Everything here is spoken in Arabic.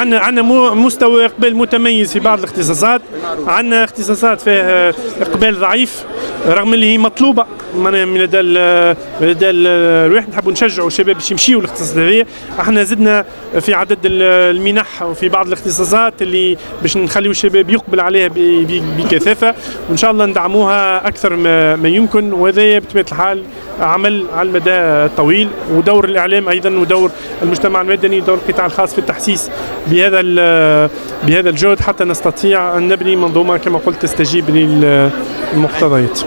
عندنا مستوى إقبال متميز في بعض الاختصاصات، عندنا اختصاصات فيها إقبال ضعيف رغم اللي هي مطلوبة من لدى الواحد. نحبوا نشجعوا الشباب باش يمشيوا الاختصاصات هذه. احنا زدنا في عدد المنح وفي بعض الاختصاصات اللي باش نخليوا الشباب يقبل عليها بكثافة، وإن شاء الله ندعموها أكثر ما يمكن. وهذا بطبيعة الحال عمل على المدى الطويل، ودور الإعلام أيضا ودور المجتمع المدني ودور القطاع الخاص في التحسيس بهذا الجهد حتى نستطيع أن نبني منظومة كما قلت تستجيب للمقتضيات.